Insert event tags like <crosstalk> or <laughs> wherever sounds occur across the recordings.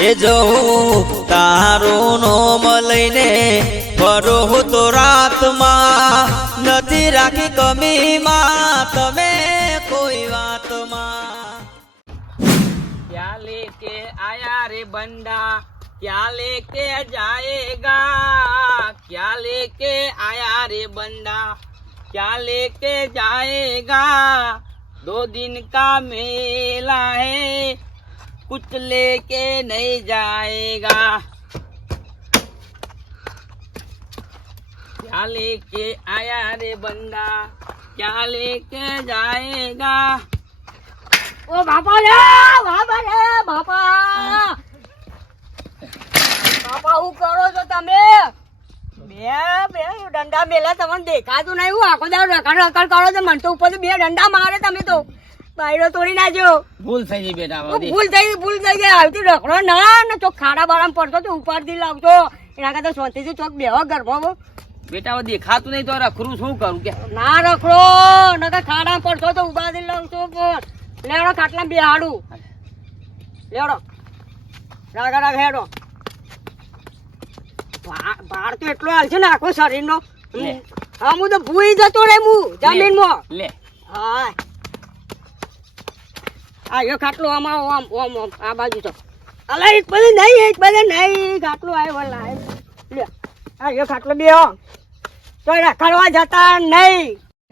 એ જવું તારું નોમ લઈને ફરો હું તો રાતમાં નથી રાખી કમીમાં તમે કોઈ વાતમાં क्या लेके आया रे बंदा क्या लेके जाएगा क्या लेके आया रे बंदा क्या लेके जाएगा दो दिन का मेला है कुछ लेके नहीं जाएगा क्या लेके आया रे बंदा क्या लेके जाएगा ઓ બાપા રે બાપા રે બાપા બાપા હું કરો છો તમે બે બે દંડા મેલા તમને દેખાતું નહીં હું આખો દાડો રખડ રખડ કરો છો મને તો ઉપર બે દંડા મારે તમે તો બાયરો તોડી નાખજો ભૂલ થઈ ગઈ બેટા ભૂલ થઈ ભૂલ થઈ ગઈ. આવતી રખડો ના ને ચોક ખાડા બાળામાં પડતો તો ઉપાડથી લાવતો. એના કરતા શાંતિથી ચોક બેહો ઘરમાં બેટા દેખાતું નહીં તો રખડું શું કરું કે? ના રખડો નકર ખાડા પડતો તો ઉપાડી લાવતો પણ. લેવડો ખાટલા બેહાડું. લેવડો. રાગા રાગ હેડો. ભાર તો એટલો હાલ છે ને આખો શરીરનો. નો હા હું તો ભૂઈ જતો રે હું જમીનમાં. લે. હા. આ યો ખાટલો આમાં આમ આમ આમ આ બાજુ તો. અલા એક બધે નહીં એક બધે નહીં ખાટલો આવ્યો વલા લે આ ખાટલો બે તો રખડવા જતા નહીં.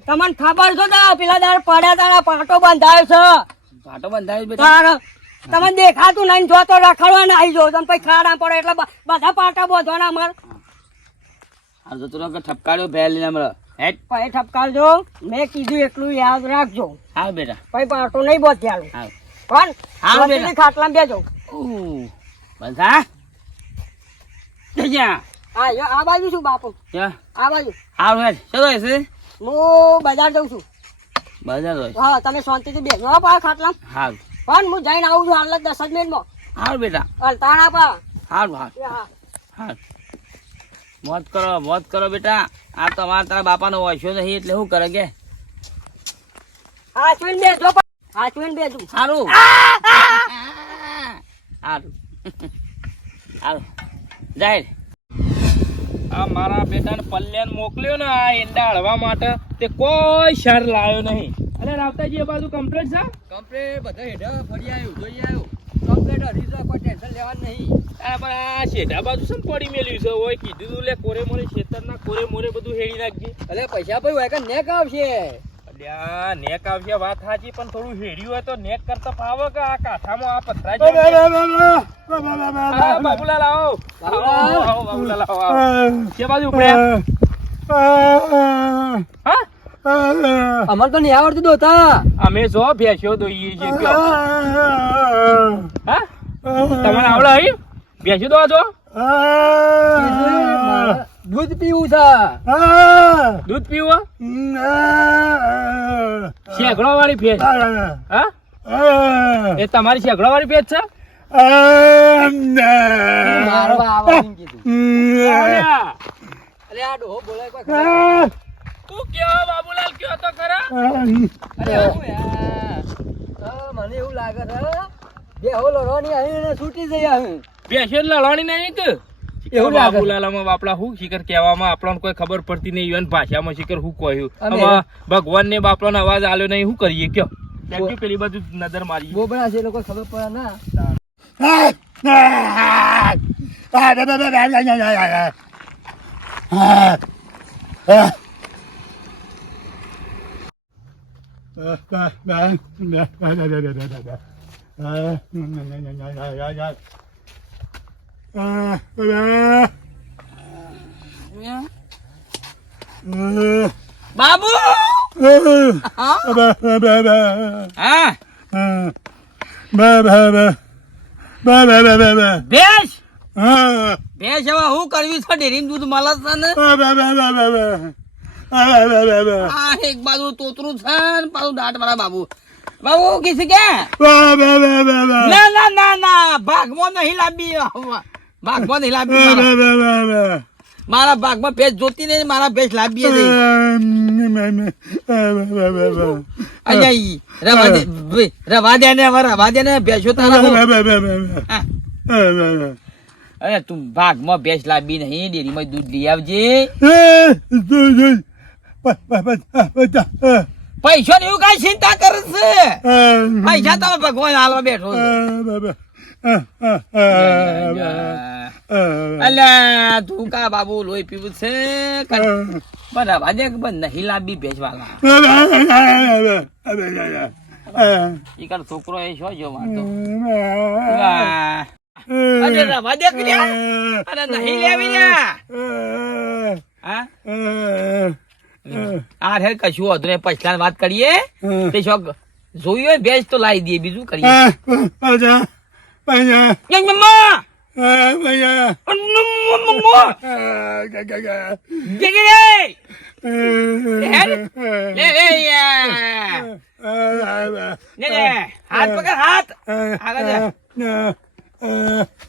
તમને ખબર છો તો પેલા દાડ પડ્યા તારા પાટો બંધાયો છે? પાટો બંધાયો બેટા. તમને દેખાતું નહીં જો તો રખડવા ના આવી જો તમે પછી ખાડા પડે એટલે બધા પાટા બોધવાના અમાર. આ જતો ઠપકાડ્યો ભેલ હમણાં. હેટ પછી ઠપકારજો. મેં કીધું એટલું યાદ રાખજો. હા બેટા. પછી પાટો નહીં બોધ્યાલું. હા પણ હા, બેટા. ખાટલામાં બેજો. ઉહ, બંધા. હા યો આ બાજુ છું બાપુ. આ બાજુ. હારું હેડ. ચલો હશે હું બજાર જઉં છું. બજાર હા તમે શાંતિથી બેસો હા પા હારું પણ હું જઈને આવું છું હાલ દસ જ મિનિટમાં. હારું બેટા. અલતાણ આપા. હારું હારું હા. હારું મોત કરો મોત કરો બેટા. આ તમારા તારા બાપાનો ઓછો નહીં એટલે શું કરે કે? હાચવીને બેસો પા હાચવીને બેસું સારું સારું સારું જાય. આ મારા બેટાને પલ્યાને મોકલ્યો ને આ ઈંડા હળવા માટે તે કોઈ શર લાવ્યો નહીં. અરે રાવતાજી એ બાજુ કમ્પ્લેટ છે? કમ્પ્લેટ બધા હેઠા ફરી આવ્યું જોઈ આવ્યું. કમ્પ્લેટ હરી જાય ટેન્શન લેવાનું નહીં. આ પણ આ શેઢા બાજુ શું પડી મેલ્યું છે. ઓય કીધું તું લે કોરે મોરે ખેતરના કોરે મોરે બધું હેડી નાખજે. એટલે પૈસા ભાઈ હોય કે નેક આવશે? અલ્યા નેક આવશે વાત સાચી પણ થોડું હેડ્યું હોય તો નેક કરતા ફાવે કે આ કાંઠામાં આ પથરા જેવું છે? બાબુલાલ આવો. આવો બાબુલાલ? આવો. કે બાજુ ઉપડ્યા? હા? અમારે તો નહીં આવડતું દોતા અમે જો ભેંસ્યો દોઈએ છીએ કયો હા? તમને આવડે અહીં? ભેંસ્યો દોવા જો. દૂધ પીવું છે. દૂધ પીવો શેકડો વાળી ભેંસ. હા? એ તમારી શેકડો વાળી ભેંસ છે? મારો આવવાનું કીધું. અરે આ ડોહો બોલાય કોઈ તું કયો બાબુલાલ કયો તો ખરા મને એવું લાગે છે બે હો લડવાની અહીં ને છૂટી જઈ અહીં બેસે લડવાની નહીં તો એવું બાબુલાલામાં બાપડા હું શિખર કહેવામાં આપણને કોઈ ખબર પડતી નહીં ઇવન ભાષામાં શિખર હું કહ્યું હવે ભગવાન ને બાપડાનો અવાજ આલ્યો નહીં શું કરીએ કયો પેલી બાજુ નજર મારી બોબડા છે એ લોકો ખબર પડે ના બાબુ હા ભેંસ ભેંસ હવે હું કરવી છે ડેરી દૂધ મળે છે ને આ એક બાજુ તોતરું છે ને પાછું દાંત વાળા બાબુ. બાબુ કિસી કે ના ના ના ના ભાગમાં નહીં લાંબી. ભાગમાં નહીં લાંબી મારા- ભાગમાં ભેંસ જોતી નહીં મારા ભેંસ લાંબી નહીં. રવા દે ભઈ, રવા દે ને રવા દે ને ભેંસો તારા. અરે તું ભાગમાં ભેંસ લાંબી નહીં ડેરીમાં દૂધ લઈ આવજે. પૈસા એવું કઈ ચિંતા કરે છે? પૈસા તમે ભગવાન હાલવા બેઠો અલ્યા તું કા બાબુ લોહી પીવું છે? બરાબર દેખ બંધ નહીં લાંબી ભેજવાલા. ઈકડ છોકરો એ છો જો મારતો અરે રવા દે અરે નહીં લેવી. હા? આ હેર કશું હોતું નહીં. પછલા વાત કરીએ. તે શોક જોયું હોય ભેજ તો લાવી દઈએ બીજું કરીએ. હાથ પકડ હાથ. જગી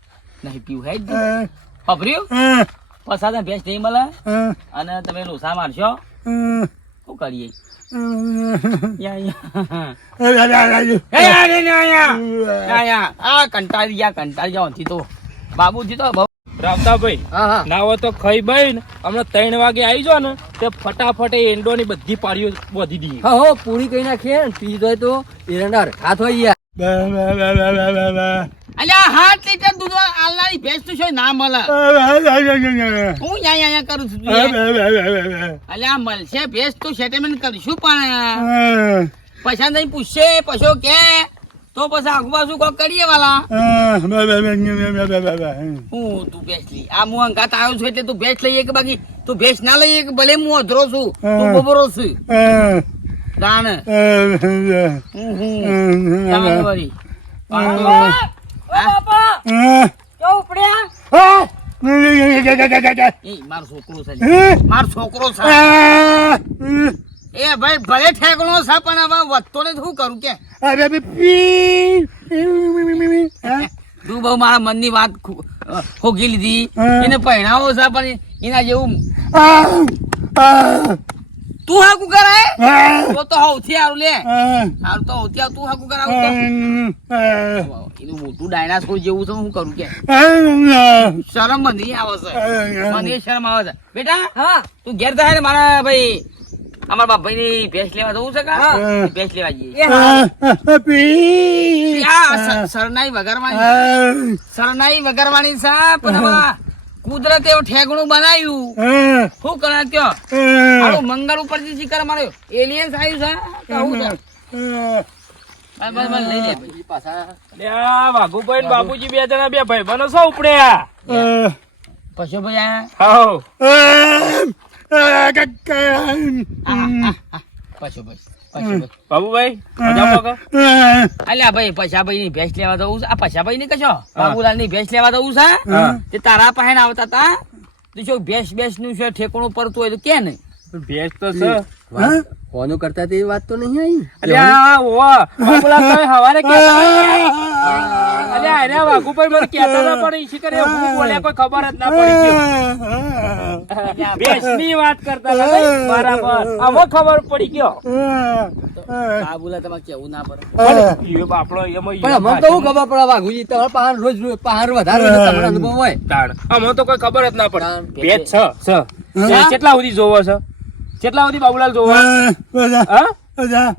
નહીં પીવું હે જ. ખબર્યું ભેંસ નહીં મળે? અને તમે લોસા મારશો? શું કરીએ? કંટાળી ગયા કંટાળી ગયા તો. બાબુજી તો રાવતાભાઈ ના હોય તો ખાઈ ભાઈ ને હમણાં ત્રણ વાગે આવી જાઓ ને તે ફટાફટ એંડો ની બધી પાડીઓ વધી દઈએ હા હો પૂરી કઈ નાખીએ ને પીધો હોય તો એરંડા રખા હોય ગયા અલ્યા હાથ લીટર દૂધ આલનારી ભેંસ તો શું ના મળે. હું યા યા કરું છું. અલ્યા મળશે ભેંસ તો સેટલમેન્ટ કરશું પણ. પૈસા નહીં પૂછશે પછો કે. તો પછી આગુ બાજુ કોક કરીએ વાલા. હું તું ભેંસ લઈ. આ હું અંગાત આવ્યો છું એટલે તું ભેંસ લઈએ કે બાકી? તું ભેંસ ના લઈએ કે ભલે હું અધરો છું તું બબરો છું. દાણ. હું. હું. મારો છોકરો છે મારો છોકરો છે. એ ભાઈ ભલે ઠેકણો છે પણ હવે વધતો ને શું કરું કે? તું બહુ મારા મનની વાત ખોકી લીધી. એને પહેણાવો છે પણ એના જેવું તું હાકુ કરાય તો તો સૌથી સારું લે. સારું તો સૌથી આવ તું હાકુ કરાવ એનું મોટું ડાયનાસોર જેવું છે હું કરું કે. શરમ મને આવે છે મને શરમ આવે છે બેટા હા. તું ઘેર થાય ને મારા ભાઈ અમારા બાપની ભેંસ લેવા જવું છે કા? ભેંસ લેવા જઈએ. સરનાઈ વગરવાની. સરનાઈ વગરવાની છે પણ હવે કુદરતે એવું ઠેકણું બનાવ્યું. શું કરે ત્યો આનું મંગળ ઉપરથી શિકાર માર્યો. એલિયન્સ આવ્યું છે કહું છે? બસ, બસ, બસ, લઈ લે. ભાઈ. પાછા લે આ વાઘુભાઈ ને બે જણા બે ભાઈ બનો છો ઉપડ્યા. પછી ભાઈ આ- પછી બસ બાબુભાઈ અલ્યા ભાઈ પૈસાભાઈ ની ભેંસ લેવા જવું છે. આ પૈસાભાઈ ની કશો બાબુલાલની ભેંસ લેવા તો છે? હા. તે તારા પાસે આવતા તા? તો જો ભેંસ ભેંસનું છે ઠેકણું પડતું હોય તો કે નહીં? ભેંસ તો છે. કોનું કરતા તે વાત તો નહીં આવી? અરે આ ઓ બાબુલાલ તમે હવારે <laughs> કે અરે અરે વાગુ વાઘુભાઈ મને કહેતા ના પણ ઈશી કરે હું બોલ્યા કોઈ ખબર જ ના પડી ગયો બેસની વાત કરતા હતા? બરાબર. આમાં ખબર પડી ગયો. બાબુલા તમારે કેવું ના પડે. બાપડો એમાં પણ અમને તો હું ખબર પડે વાઘુજી? તો પહાડ રોજ રોજ પહાડ વધારે અનુભવ હોય. તાણ. આમાં તો કોઈ ખબર જ ના પડે. બે છ છ. કેટલા સુધી જોવો છો? કેટલા સુધી બાબુલાલ જોવો? હા પચાસ.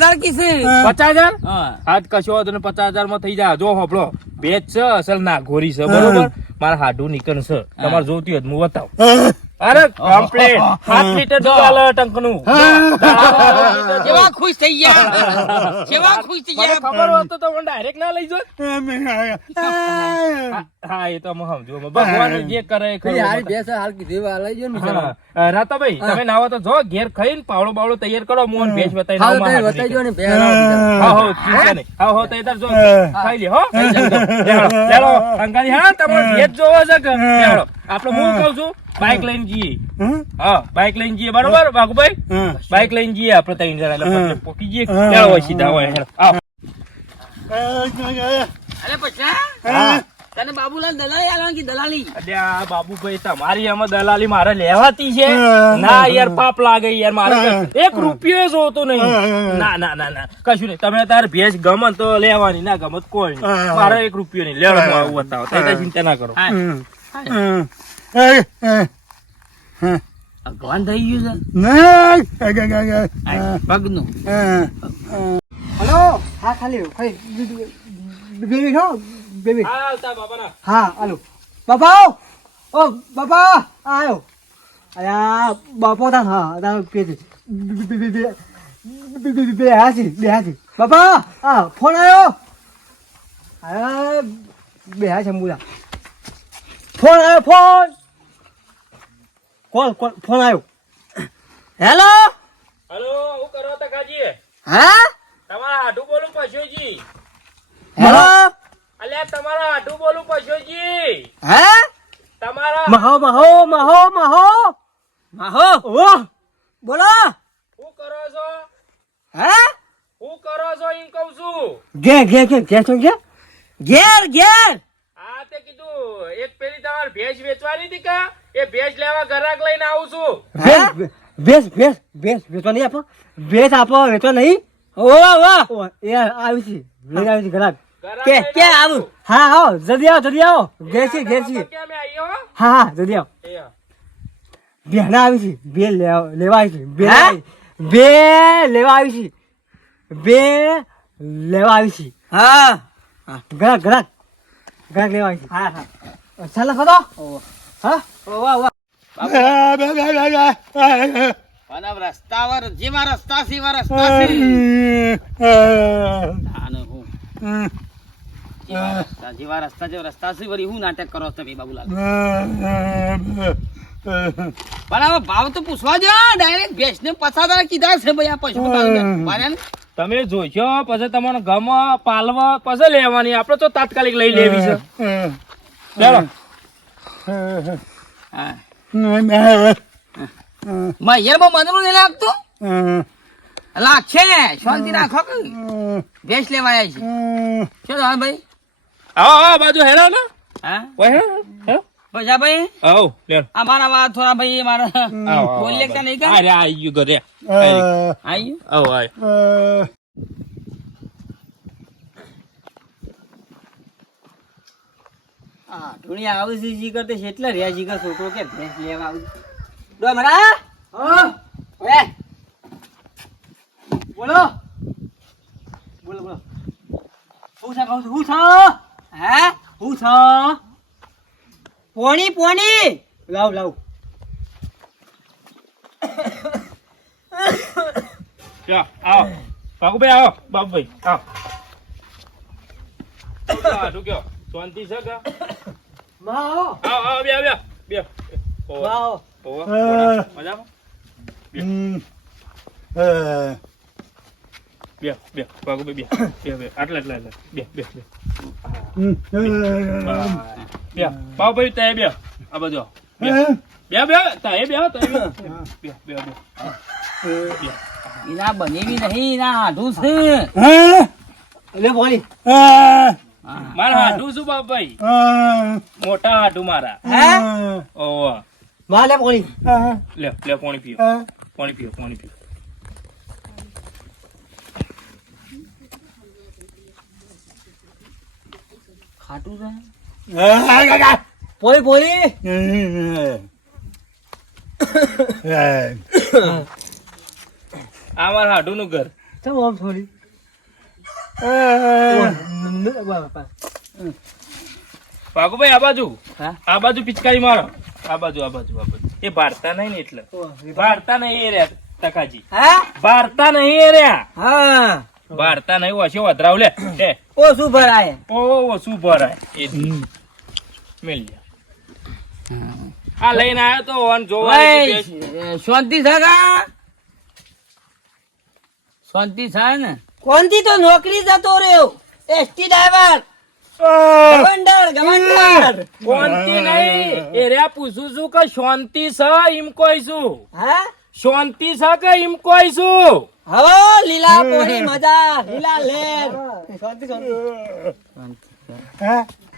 હજાર કીધી પચાસ હજાર? હા. આજ કશો વાંધો નહીં પચાસ હજારમાં થઈ જાય. જો હોપડો ભેજ છે અસલ ના ઘોરી છે બરોબર? મારા હાડું નીકળ છે તમારે જોતી હોય તો હું બતાવું. અરે કમ્પ્લીટ સાત લીટર દૂધ આલે ટંકનું. કેવા ખુશ થઈ ગયા. કેવા ખુશ થઈ ગયા. ખબર હોત તો તમને ડાયરેક્ટ ના લઈ જો હા એ તો અમે સમજુ. ભગવાન જે કરે એ હારી ભેંસ હાલ કીધું એવા લઈ જો ને રાતાભાઈ તમે નાવો તો જો ઘેર ખાઈને પાવડો બાવડો તૈયાર કરો મોહન ભેજ બતાવી હા. નાવમાં હાથ જો. ને ભેંસ હા હો ચિંતા નહીં. હા હો તૈયાર જો. ખાઈ લે હો. ચાલો. અંગારી હા તમારે ભેજ જોવો છે કે? લેવડો. આપણે હું. કહું છું. બાઇક લઈને જઈએ. હા બાઇક લઈને જઈએ. બરોબર બાકુભાઈ બાઇક લઈને જઈએ આપણે ત્યાં જણા. એટલે પોકી જઈએ. ક્યાં હોય સીધા હોય. અરે પછી? તને બાબુલાલ દલાલી આલવા કે દલાલી? અલ્યા બાબુભાઈ તમારી એમાં દલાલી મારે લેવાતી છે? ના યાર પાપ લાગે યાર મારે. એક રૂપિયો જોતો નહીં. ના ના ના ના. કશું નહીં. તમે તારે ભેજ ગમે તો લેવાની. ના ગમત કોઈ નહીં. મારે એક રૂપિયો નહીં. લેવાનું આવું બતાવો. ચિંતા ના કરો. ભગવાન થઈ ગયું છે. પગનું. હલો? હા ખાલી બેબી હો બેબી. હા હા હાલો. બાપા ઓ બાપા આવ્યો અરે બાપો તા હા તા કે છે બે બે બે હાસી બાપા આ ફોન આવ્યો આ બે હાસી મુલા ફોન આવ્યો ફોન. કોલ કોલ ફોન આવ્યો. હેલો? હેલો હું કરો તકાજી હા? તમારા આઢું બોલું પશુજી. હેલો? અલ્યા તમારા હાડું બોલું પશુજી. હે? તમારા મહો મહો મહો મહો. મહો? ઓ બોલો. હું કરો છો? હે? હું કરો છો એમ કહું છું. ઘેર ઘેર ઘેર ઘેર છો ઘેર? ઘેર ઘેર. હા તે કીધું એક પેલી તમારે ભેંસ વેચવાની હતી કા? એ ભેંસ લેવા ગરાક લઈને આવું છું. ભેસ ભેસ ભેસ ભેસ વેચવા નહીં આપો. ભેસ આપો વેચવા નહીં. ઓ ઓ એ આવી છે. લઈ આવી છે ગ્રાહક કે કે આવું હા આવો જલ્દી આવો જલ્દી આવો. ઘેર છે ઘેર છે કે અમે આવીએ હો? હા હા જલ્દી આવો. એ આવી છે. બે લેવા લેવા આવી છે. બે બે લેવા આવી છે. બે લેવા આવી છે. હા. ગ્રાહક ગ્રાહક ગ્રાહક લેવા આવી હા હા. ચાલ ચાલો ખતો હા? વાહ વાહ. અને રસ્તા પર જેવા રસ્તા એવા રસ્તા છે આને હું. જેવા રસ્તા જેવા રસ્તા છે વળી હું નાટક કરો તમે બાબુલાલ? પણ હવે ભાવ તો પૂછવા જો ડાયરેક્ટ ભેંસ ને પછાડા કીધા છે ભાઈ આ પશુ મારે તમે જોશો પછી તમારો ગમ પાલવા પછી લેવાની. આપણે તો તાત્કાલિક લઈ લેવી છે. ચાલો હા. મહિયરમાં મંદરું નહીં લાગતું? લાગશે શાંતિ રાખો ભેંસ લેવા આવ્યા છે. હા. ભાઈ. આવો આવો બાજુ હેડો ને. હા? હેડો હેડો બજા ભાઈ? આવો લે. અમારા વાત થોડા ભાઈ મારા બોલીએ કે નહીં કા? અરે આવી ગયું ઘરે આવી. આઈ. આવો છે એટલે રહ્યા જીગર છોકરો કે ભેંસ લેવા આવું ડો મરા? હા. ઓએ બોલો. બોલો બોલો. હું છે કહું છું હું છે? હે? હું છે? પોણી પોણી લાવ લાવ ચાલો આવો બાબુભાઈ આવો બાબુભાઈ આવો સાધુ કયો શાંતિ છે કે માઓ આવો આવો બે બે બે ઓવો માઓ ઓવો મજામાં બે બે બાબુભાઈ બે બે. બે આટલા આટલા આટલા. બે બે બે. બે. બાબુભાઈ તે બે. આ બાજુ બે. બે બે તાએ બે તાએ બે. બે બે બે બે. એના બનેવી નહીં એના હાડું છે. લે બોલી. મારા હાડું શું બાપભાઈ મોટા હાડું મારા. હે? ઓવો લે બોલી. લે લે પાણી પીઓ. પાણી પીઓ પાણી પીઓ. ખાટું છે? આ મારા હાડું નું ઘર. ચમ આમ થોડી? બાપા ભાગુભાઈ આ બાજુ? આ બાજુ પિચકારી મારો. આ બાજુ આ બાજુ આ બાજુ. એ ભારતા નહીં ને એટલે. ભારતા નહીં એ રહ્યા તકાજી હે? ભારતા નહીં એ રહ્યા. હા. ભારતા નહીં ઓછો વધરાવ લે. લે ઓ શું ભરાય. ઓ શું ભરાય એ મેલ. આ લઈને આવ્યો તો ઓન જોવા શાંતિ સાગા શાંતિ છે ને? કોનથી તો નોકરી જતો રહ્યો. ST driver. ગવંડર ગવંડર. શાંતિ નહીં. એ રે પૂછું છું કે શાંતિ છે એમ કોઈ છું? હા? શાંતિ છે કે એમ કોઈ છું? હવે લીલા પોની મજા લીલા લેર.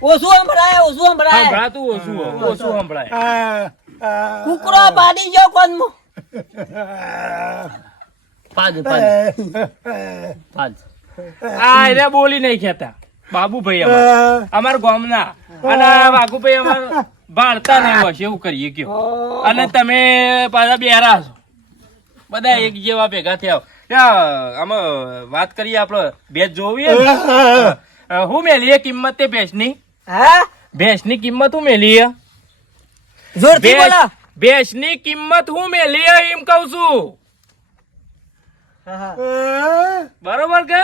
ઓછું સંભળાય ઓછું સંભળાય. સંભળાતું ઓછું ઓછું સંભળાય. કુકરો પાડી ગયો કોનમાં. પાજ પાજ પાજ આ રે બોલી નહીં ખેતા બાબુભાઈ અમાર. અમાર ગામના. અને બાબુભાઈ અમાર ભાળતા નહીં હોય એવું કરીએ કયો. અને તમે પાછા બેરા છો. બધા એક જેવા ભેગા થયા. આમાં વાત કરીએ આપણે ભેંસ જોવી હે <laughs> મેલી કિંમત તે ભેંસની હા? ભેંસની કિંમત હું મેલી જોરથી બોલો. ભેંસની કિંમત હું મેલી એમ કહું છું. બરોબર કે?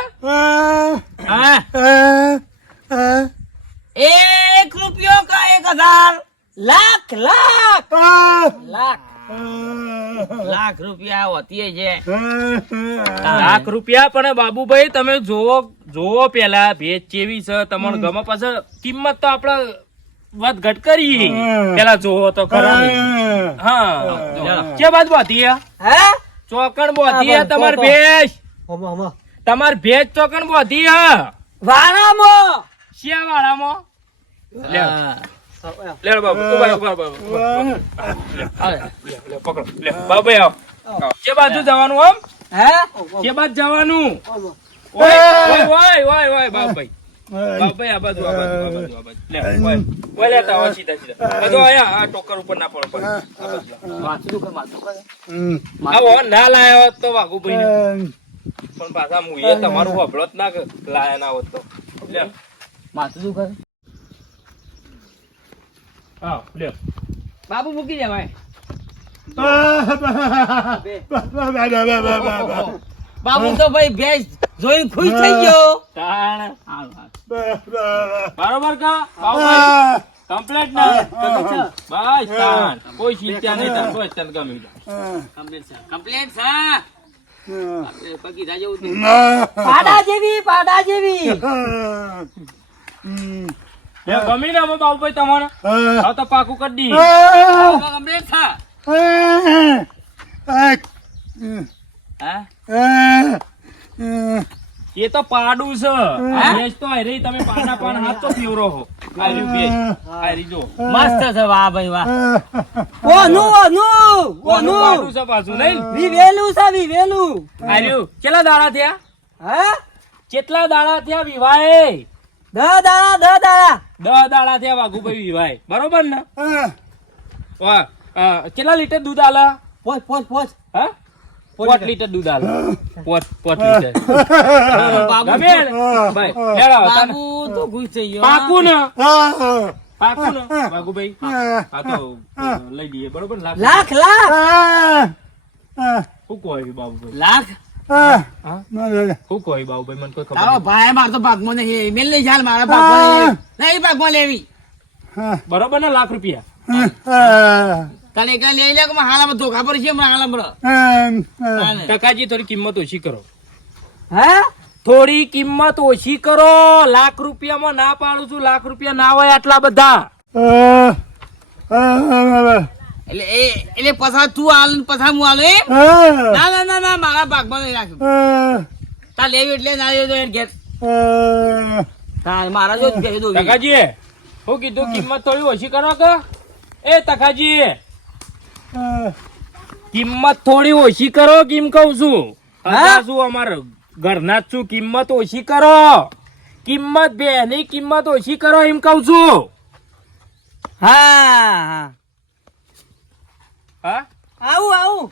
એક રૂપિયો કા એક હજાર? લાખ લાખ. લાખ. લાખ રૂપિયા હોતી છે લાખ રૂપિયા પણ બાબુભાઈ તમે જોવો જોવો પેલા ભેજ ચેવી છે તમને ગમે પાછળ કિંમત તો આપડે વાત ઘટ કરી. પેલા જોવો તો ખરા. હા. કે બાજુ હતી હે? ચોકણ બોધી હા, તમાર. ભેજ? તમાર ભેજ ચોકણ બાધી હા? વાળામાં શિયા વાળામાં લે લે બાબુ ઊભા ઊભા ઊભા, લે, લે, પકડો લે બાબુ આવો. કે બાજુ જવાનું આમ? હે? કે બાજુ જવાનું? ઓય ઓય ઓય ઓય ઓય બાપભાઈ બાપભાઈ આ બાજુ આ બાજુ આ બાજુ આ બાજુ. લે ઓય. ઓય. લેતા આવો સીધા સીધા. બધો આયા આ ટોકર ઉપર ના પડો પડે. આ બાજુ. આવો ના લાયા હોત તો વાઘુભાઈ ને પણ પાછા તમારું હોભળો જ ના લાયા ના હોત તો. લે. માથું દુખે હા લે બાબુ મૂકી દે ભાઈ. બાબુ તો ભાઈ ભેંસ જોઈ ખુશ થઈ ગયો. બરોબર કા? કમ્પ્લીટ ના. ભાઈ તાણ. કોઈ ચિંતા નહીં તાણ. કોઈ તને ગમી કમ્પ્લેટ છે. કમ્પ્લીટ છે. પગી રા પાડા જેવી પાડા જેવી. ગમી ને બાબુભાઈ તમારે. હવે તો પાકું કરી દી હવે કમ્પ્લીટ એ તો પાડું છે. ભેંસ તો હારી. તમે પાડા પાન હાથ તો પીવરો હો. હારી ભેંસ. હારી જો. મસ્ત છે વાહ ભાઈ વાહ. ઓનું ઓનું કોનું પાડું ઓનું છે પાછું નહીં? વિવેલું છે વિવેલું. કેટલા દાડા થયા? હે? કેટલા દાડા થયા વિવાહે? દ દાડા દ દાડા દસ દાડા થયા વાઘુભાઈ વિવાહે બરોબર ને? કેટલા લીટર દૂધ આલે? પોચ પોચ પોચ. હા? લીટર. દૂધ આલે. પોત પોત લીટર. બાબુ ગમે ને? ભાઈ બાબુ તો ખુશ થઈ ગયો. પાકું ને? પાકું ને? વાઘુભાઈ હા. તો લઈ લઈએ. બરોબર લાખ. લાખ લાખ. શું કહો બાબુભાઈ લાખ? શું કહો બાબુભાઈ મને કોઈ ખબર ભાઈ માર તો ભાગમાં નહીં મેલ નહીં ચાલ મારા ભાગમાં નહીં નહીં ભાગમાં લેવી. બરોબર ને લાખ રૂપિયા? કાલે કાલે લઈ લે હાલામાં ધોકા પર છે હાલામાં. તાને. ટકાજી થોડી કિંમત ઓછી કરો. હા? થોડી કિંમત ઓછી કરો. લાખ રૂપિયામાં ના પાડું છું લાખ રૂપિયા ના હોય આટલા બધા. એટલે એ એટલે પછા તું હાલ પછા હું હાલ એમ? ના ના ના ના મારા ભાગમાં નહીં રાખ્યું તાર લેવી એટલે ના લેવી તો એને ઘેર મારા જો દો હું કીધું કિંમત થોડી ઓછી કરો કે? એ તકાજી કિંમત થોડી ઓછી કરો કેમ કઉ છું? હજા શું અમાર ઘરના છું કિંમત ઓછી કરો. કિંમત બે ની કિંમત ઓછી કરો એમ કઉ છું. હા હા. હા? આવું આવું.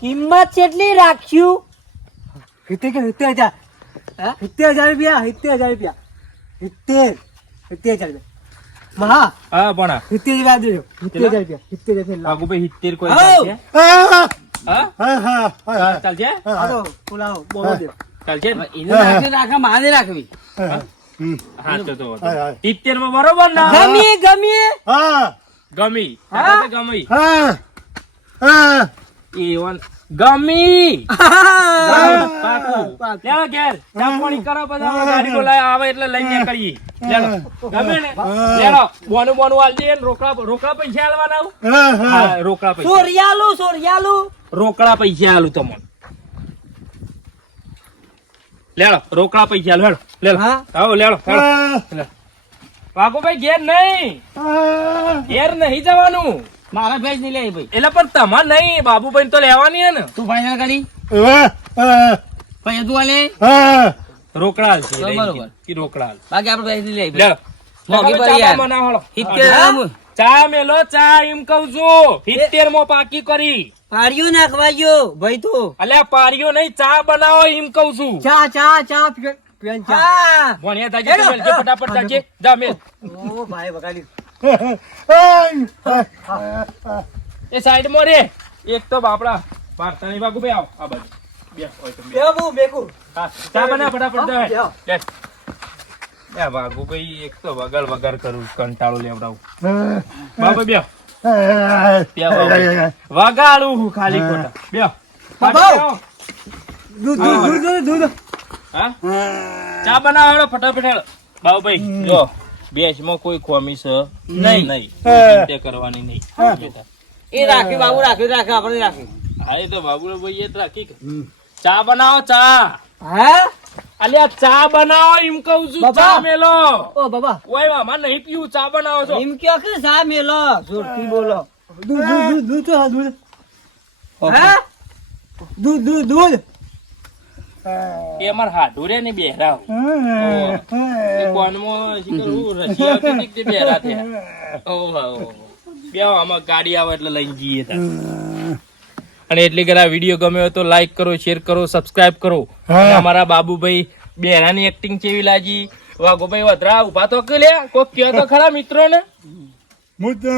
કિંમત કેટલી રાખ્યું? સિત્તેર કે સિત્તેર હજાર. સિત્તેર હજાર રૂપિયા સિત્તેર હજાર રૂપિયા. સિત્તેર સિત્તેર હજાર રૂપિયા. મહા હા. પણ સિત્તેર હજાર દેજો સિત્તેર હજાર રૂપિયા સિત્તેર હજાર લાવો. બાબુભાઈ સિત્તેર કોઈ ચાલશે? રાખવી હા? હા તો તો હાય, હાય. સિત્તેરમાં બરોબર ને? ગમી ગમી હા. ગમી. હા? ગમી. હા. હા. એવન ગમી. પાકું. ઘેર. ચા કરો બધા ગાડી બોલાય આવે એટલે લઈને નીકળીએ. લેલો. ગમે ને? લેલો. બોનું બોનું આલ દે રોકડા રોકડા પૈસા આલવાના પૈસા. સોરિયાલું સોરિયાલું. રોકડા પૈસા આલું તમને. લેલો રોકડા પૈસા લેડો લેડો. હા? આવો લેલો વાઘુભાઈ ઘેર નહીં. ઘેર નહીં જવાનું. મારા ભેજ નહીં લે ભાઈ. એટલે પણ તમાર નહીં બાબુભાઈ તો લેવાની હે ને. તું ફાઈનલ કરી હા તું આલે. રોકડા આલશે બરોબર. રોકડા આલ બાકી આપણે ભેજ નહીં લે ભાઈ. પડી યાર. ચા મેલો ચા એમ કઉ છું. સિત્તેરમાં પાકી કરી. પાડ્યું નાખવા ગયો ભાઈ તો. અલ્યા પારીઓ નહીં ચા બનાવો એમ કઉ છું. ચા ચા ચા પીએ ચા. ભણ્યા તાજે ફટાફટ તાજે જા. મેલ. ઓ ભાઈ બગાડી એ સાઈડમાં રે. એક તો બાપડા પારતાની બાગુ ભાઈ આવ. આ બાજુ. બે હોય તો બે. બેબુ બેકુ હા, ચા બના ફટાફટ જા લે. લે બાગુ ભાઈ એક તો વગર વગર કરું કંટાળો લેવડાવું. બાબા બે વગાડું હું ખાલી ખોટા. બે બાબા. દૂધ દૂધ દૂધ દૂધ દૂધ. હા? ચા બનાવો ફટાફટ બાબુભાઈ જો બેસમાં કોઈ ખોમી છે? નહીં. નહીં. કરવાની નહીં. એ રાખી બાબુ રાખી રાખી આપણે રાખી. હા એ તો બાબુભાઈ એ રાખી. ચા બનાવો ચા. હે? અલ્યા ચા બનાવો એમ કઉ છું ચા મેલો. ઓ બાબા. ઓય મામા નહીં પીવું ચા બનાવો છો. એમ કયો કે ચા મેલો. જોરથી બોલો. દૂધ દૂધ દૂધ તો દૂધ. હે? દૂધ દૂધ દૂધ. એ અમાર હાડુરે ને બેહરા કોનમાં રશિયા બેહરા થયા. ઓ આમાં ગાડી આવે એટલે લઈ જઈએ તાર. અને એટલે કે આ વીડિયો ગમ્યો હોય તો લાઈક કરો શેર કરો સબસ્ક્રાઇબ કરો. અમારા બાબુભાઈ બેરાની એક્ટિંગ કેવી લાગી. વાઘોભાઈ વધરા ઊભા તો કે લ્યા. કોક કયો તો ખરા મિત્રો ને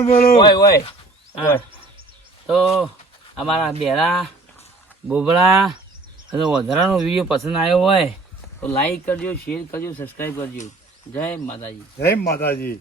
બોલો. ઓય ઓય તો અમારા બેરા બોબડા અને વધરાનો વીડિયો પસંદ આવ્યો હોય તો લાઈક કરજો શેર કરજો સબસ્ક્રાઈબ કરજો. જય માતાજી. જય માતાજી.